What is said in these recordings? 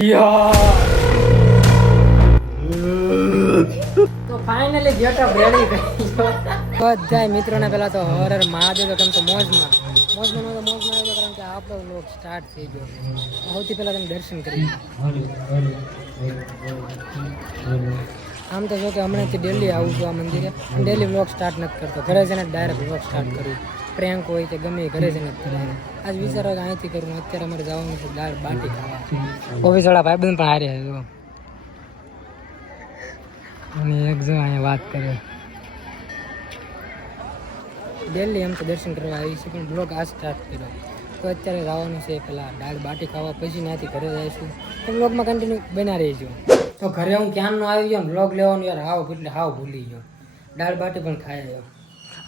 તો finally get up ready થઈ ગયો બધા મિત્રોને પેલા તો હર મહાદેવ કેમ તો મોજમાં આવ્યો કારણ કે આપણો વ્લોગ સ્ટાર્ટ થઈ ગયો સૌથી પહેલા તમે દર્શન કરી આમ તો જો કે હમણાંથી ડેલી આવું છું આ મંદિરે ડેલી વ્લોગ સ્ટાર્ટ નથી કરતો ઘરે જઈને ડાયરેક્ટ વ્લોગ સ્ટાર્ટ કરું પ્રેન્ક હોય કે ગમે ઘરે જઈને જ કરાય આજ વિચારો કે અહીંથી કરું અત્યારે અમારે જવાનું છે દાળ બાટી ખાવા ઓફિસવાળા ભાઈબંધ પણ હારે આવ્યો અને એક જો અહીંયા વાત કરે ડેલી એમ તો દર્શન કરવા આવી છે પણ બ્લોગ આ સ્ટાર્ટ કર્યો તો અત્યારે જવાનું છે પહેલાં દાળ બાટી ખાવા પછી ત્યાંથી ઘરે જઈશું તો બ્લોગમાં કન્ટિન્યુ બના રહીજો તો ઘરે હું ક્યાંનો આવી ગયો બ્લોગ લેવાનું યાર હાવ ભૂલી ગયો દાળ બાટી પણ ખાઈ આવ્યો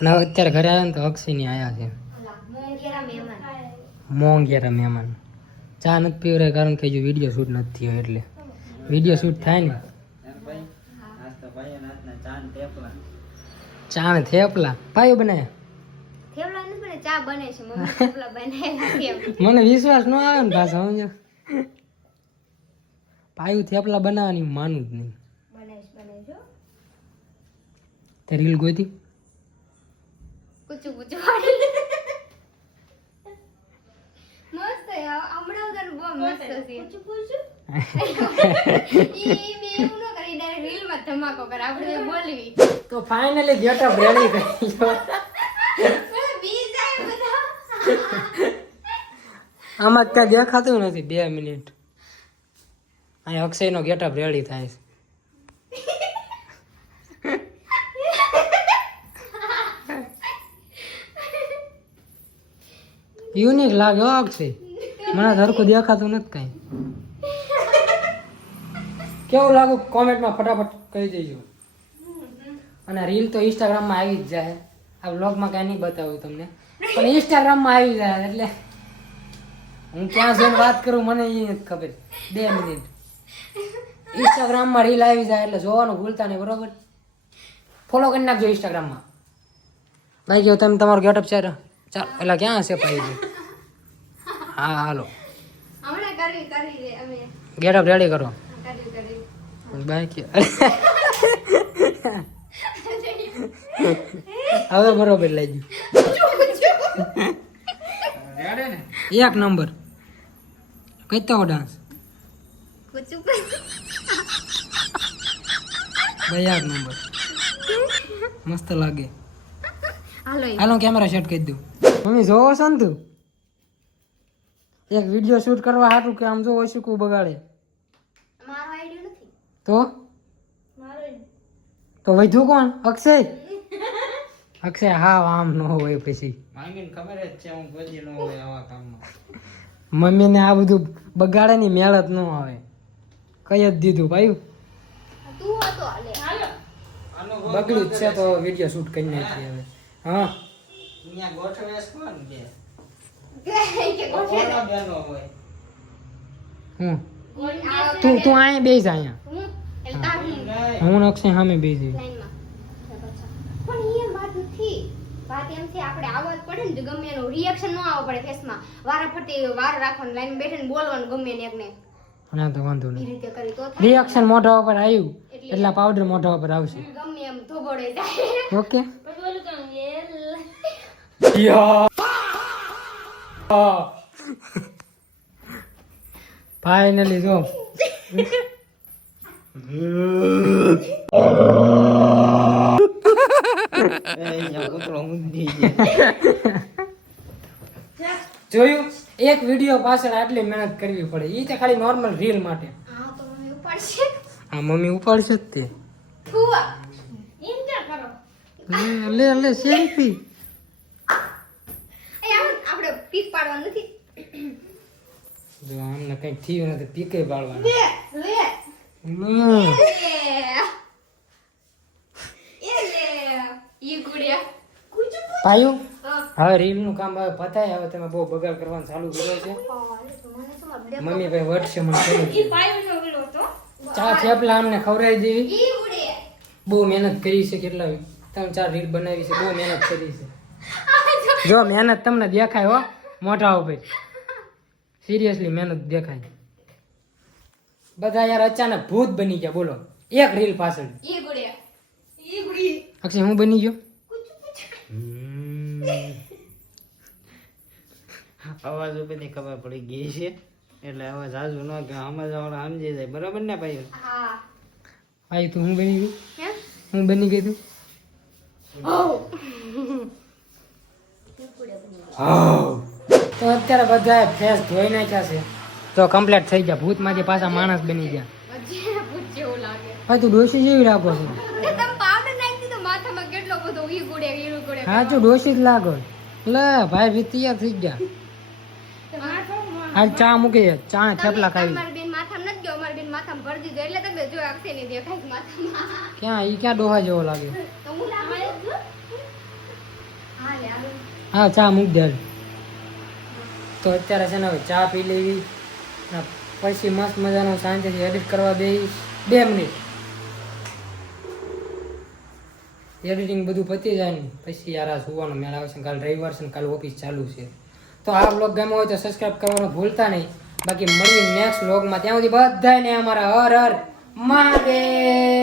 અને અત્યારે ઘરે આવ્યા ને તો અક્ષયની આવ્યા છે મોંઘેરા મહેમાન ચા નથી પીવરાય કારણ કે જો વિડીયો શૂટ નથી થયો એટલે વિડીયો શૂટ થાય ને ચા ને થેપલા પાયો બનાવ્યા મને વિશ્વાસ ન આવે ને પાછા સમજો પાયું થેપલા બનાવવાની માનું જ નહીં તે રીલ ગોતી તો ફાઇનલી ગેટઅપ રેડી થઈ ગયો આમાં ત્યાં દેખાતું નથી 2 મિનિટ અહીંયા અક્ષયનો ગેટઅપ રેડી થાય છે યુનિક લાગે અક્ષય મને ધરકો દેખાતું નથી કઈ કેવું લાગુ કોમેન્ટમાં ફટાફટ કહી દેજો અને રીલ તો ઇન્સ્ટાગ્રામમાં આવી જ જાય આ વ્લોગમાં કાંઈ નહીં બતાવું તમને પણ ઇન્સ્ટાગ્રામમાં આવી જાય એટલે હું ક્યાં જઈને વાત કરું મને એ નથી ખબર 2 મિનિટ ઇન્સ્ટાગ્રામમાં રીલ આવી જાય એટલે જોવાનું ભૂલતા નહીં બરોબર ફોલો કરી નાખજો ઇન્સ્ટાગ્રામમાં ભાઈ ગયો તમે તમારો ગેટઅપ ચાલ એટલે ક્યાં હશે ભાઈ ગયો હા હાલો ગેટઅપ રેડી કરો બાય હવે બરોબર લઈ ગયું 1 નંબર કઈતો ડાન્સ ભાઈ 1 નંબર મસ્ત લાગે હાલો કેમેરા સેટ કરી દઉં મમ્મી જોવો છો ને તું એક વિડીયો શૂટ કરવા હાટું કે આમ જો ઓછું બગાડે તો વધ્યું કોણ અક્ષય હા આમ ન હોય પછી મમ્મીને આ બધું બગાડે ની મેળત ન આવે કઈ જ દીધું ભાઈ બગડ્યું જ છે તો વિડીયો શૂટ કરી નાખીએ હવે હા તું અહીંયા બેસ અહીંયા હું અક્ષય સામે બેસી આપણે આવવા પડે ને ગમે એનું રિએક્શન ન આવવું પડે ફેસમાં વારાફરતી વાર રાખવાનું લાઈન બેઠીને બોલવાનું ગમે ને એકને ના તો વાંધો નહીં એ રીતે કરી તો રિએક્શન મોઢા ઉપર આવ્યું એટલે પાવડર મોઢા ઉપર આવશે ગમે એમ ધોબડે જાય ઓકે ફાઇનલી જો જોયું એક વિડીયો પાછળ આટલી મહેનત કરવી પડે એ તો ખાલી નોર્મલ રીલ માટે હા મમ્મી ઉપાડશે જ તે લે સેલ્ફી આપણે પીક પાડવાનું નથી જો આમને કઈક થયું નથી પીકે પાડવાનું પાયું હવે રીલ નું કામ હવે પતાય હવે તમે બહુ બગાડ કરવાનું ચાલુ કર્યો છે મમ્મી ભાઈ વટશે મને ચા થેપલા અમને ખવડાવી દેવી બહુ મહેનત કરી છે કેટલા 3-4 રીલ બનાવી છે બહુ મહેનત કરી છે જો મહેનત તમને દેખાય હો મોઢા ઉપર સિરિયસલી મહેનત દેખાય બધા યાર અચાનક ભૂત બની ગયા બોલો એક રીલ પાછળ. ઈ ગુડિયા ઈ ગુડી અક્ષય હું બની ગયો અવાજ ઉપરથી ખબર પડી ગઈ છે એટલે અવાજ આજુ ન કે સમજવાળા સમજી જાય બરાબર ને ભાઈ? હા ભાઈ તું હું બની ગઈ હે હું બની ગઈ તું તો અત્યારે બધા ફેસ ધોઈ નાખ્યા છે તો કમ્પ્લીટ થઈ ગયા ભૂતમાંથી પાછા માણસ બની ગયા. હજી પૂછ જેવું લાગે ભાઈ તું ડોશી જેવી લાગો છો. અરે તમે પાવડર નાખી દીધો માથામાં કેટલો બધો ઈ ગુડિયા ઈ ગુડિયા હા તું ડોશી જ લાગો. લે ભાઈ બી તૈયાર થઈ ગયા. હાલ ચા મૂકી દે ચા ને થેપલા ખાવી. અમારી બેન માથામાં નથી ગયો અમારી બેન માથામાં ભરી દીધો એટલે તમે જો અક્ષય ની દેખાય માથામાં ક્યાં ઈ ક્યાં ડોહા જેવો લાગે. તો હું લાગે હા લે આલો હા ચા મૂકી દે હાલ. તો અત્યારે છે ને હવે ચા પી લેવી ને પછી મસ્ત મજાનું શાંતિથી એડિટ કરવા બેસી 2 મિનિટ એડિટિંગ બધું પતી જાય ને પછી યાર આ સુવાનો મેળ આવે છે. કાલ રવિવાર છે ને કાલ ઓફિસ ચાલુ છે. તો આ બ્લોગ ગમ્યો હોય તો સબસ્ક્રાઇબ કરવાનું ભૂલતા નહીં. બાકી મળીએ નેક્સ્ટ બ્લોગમાં. ત્યાં સુધી બધાને અમારા હર હર મહાદેવ.